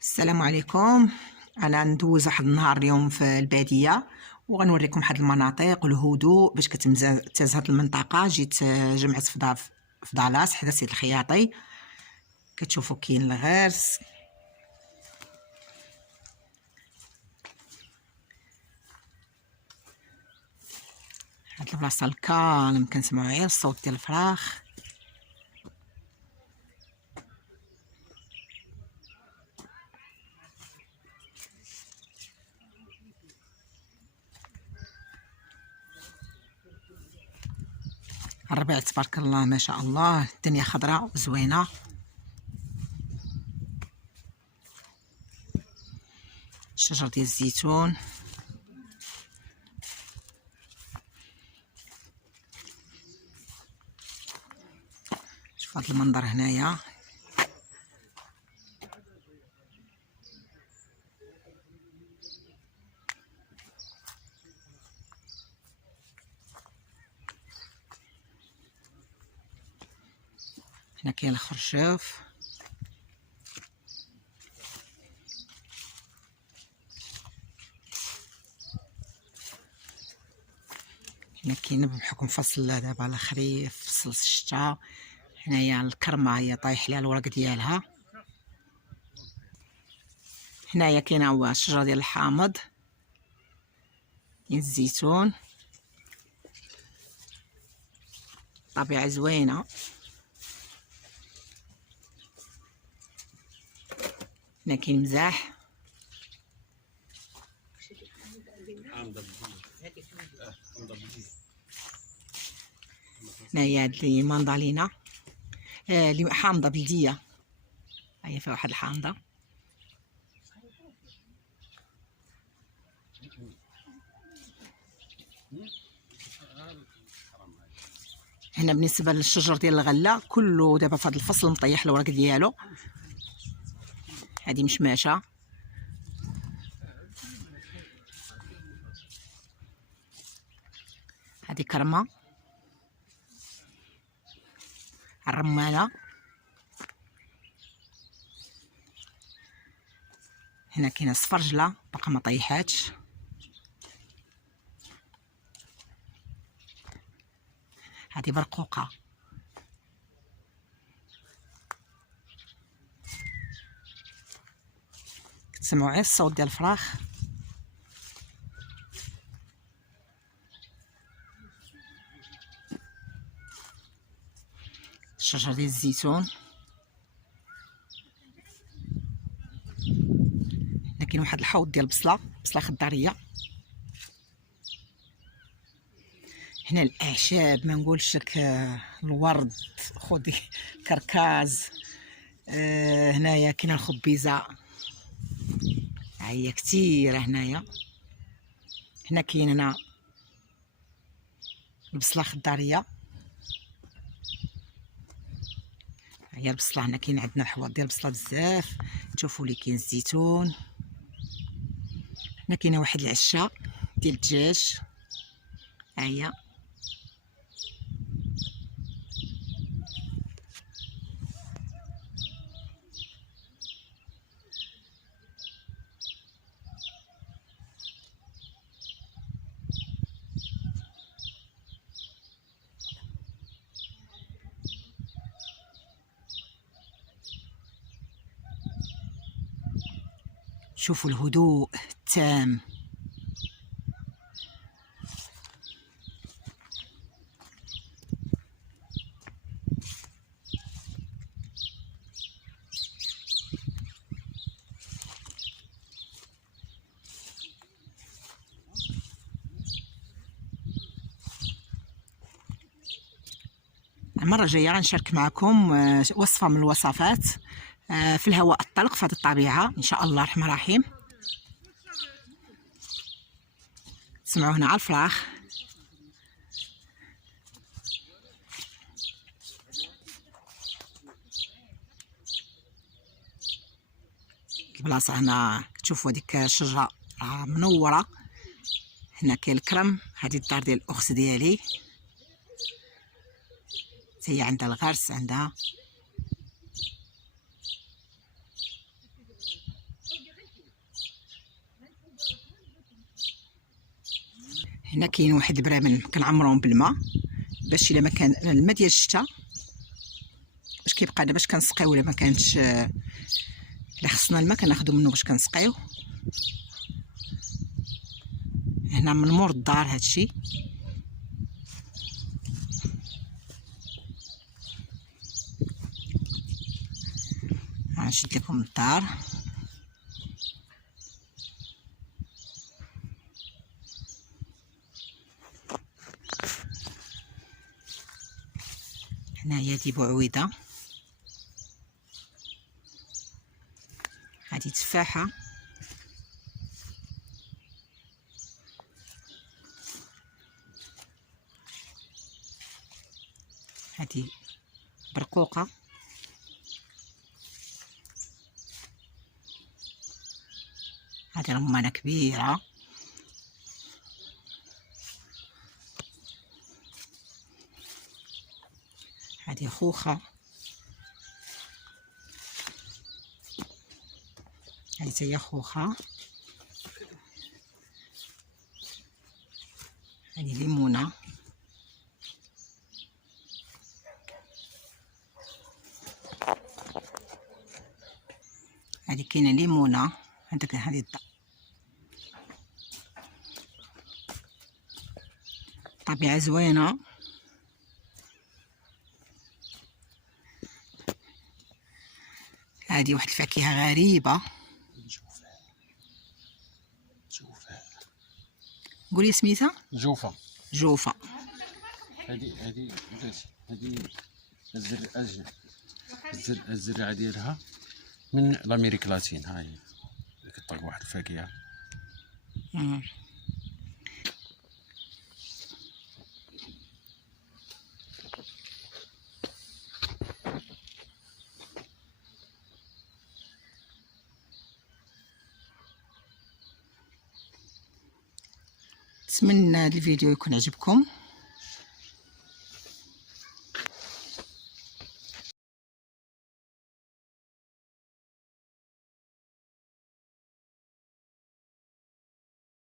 السلام عليكم. انا ندوز واحد النهار اليوم في الباديه وغنوريكم واحد المناطق والهدوء باش كتمتاز هاد المنطقه. جيت جمعت في دالاس حدا سيد الخياطي. كتشوفوا كاين الغرس، هاد البلاصه الكالم كنسمعوا غير الصوت ديال الفراخ. الربيع تبارك الله ما شاء الله، الدنيا خضراء وزوينه. شجر ديال الزيتون، شوف هذا المنظر هنايا. هنا كاين الخرشوف، هنا كاين بحكم فصل دابا الخريف فصل الشتاء. هنايا الكرمه هي طايح ليها الورق ديالها. هنايا كاين هو الشجره ديال الحامض، كاين الزيتون، طبيعه زوينه. هنا كاين مزاح، هنايا هاد لي ماندالينا اللي حامضه بلديه، هي فيها واحد الحامضه. هنا بالنسبه للشجر ديال الغله كله دابا في هذا الفصل مطيح الورق ديالو. هذه مشماشه، هذه كرمه، الرمانه. هنا كاينه السفرجله باقا ما طيحاتش. هذه برقوقه، كتسمعوا غير الصوت ديال الفراخ. الشجر ديال الزيتون، هنا كاين واحد الحوض ديال بصله خضاريه. هنا الاعشاب ما نقولش لك، الورد، خذي كركاز. هنايا كاين الخبيزه، هي كثيره هنايا. هنا كاين هنا البصله خضاريه، هي البصله. هنا كاين عندنا الحواض ديال البصله بزاف. تشوفوا لي كاين الزيتون. هنا كاينه واحد العشه ديال الدجاج، هي شوفوا الهدوء التام. المره الجايه غنشارك معكم وصفه من الوصفات في الهواء الطلق في هذه الطبيعه ان شاء الله الرحمن الرحيم. تسمعوا هنا على الفراخ. البلاصه هنا كتشوفوا هذيك الشجره منوره. هنا كاين الكرم، هذه الدار ديال الاخت ديالي، هي عندها الغرس عندها. هنا كاين واحد البرامل كنعمرهم بالماء باش الا ما كان الماء ديال الشتاء باش كيبقى لنا باش كنسقيو. ولا ما كانتش الا خصنا الماء كناخذو منه باش كنسقيو. هنا من مور الدار هادشي. غنشد لكم الدار. هنايا دي بوعويده، هادي تفاحه، هادي برقوقه، هادي رمانه كبيره، هادي خوخه، هادي تاهي خوخه، هادي ليمونه، هادي كاينه ليمونه. عندك هادي طبيعه زوينه. هادي واحد الفاكهه غريبه. قولي سميتها. جوفه. جوفه. هادي الزرعه ديالها من الامريك لاتين. هاي كطلق واحد الفاكهه. نتمنى هذا الفيديو يكون عجبكم.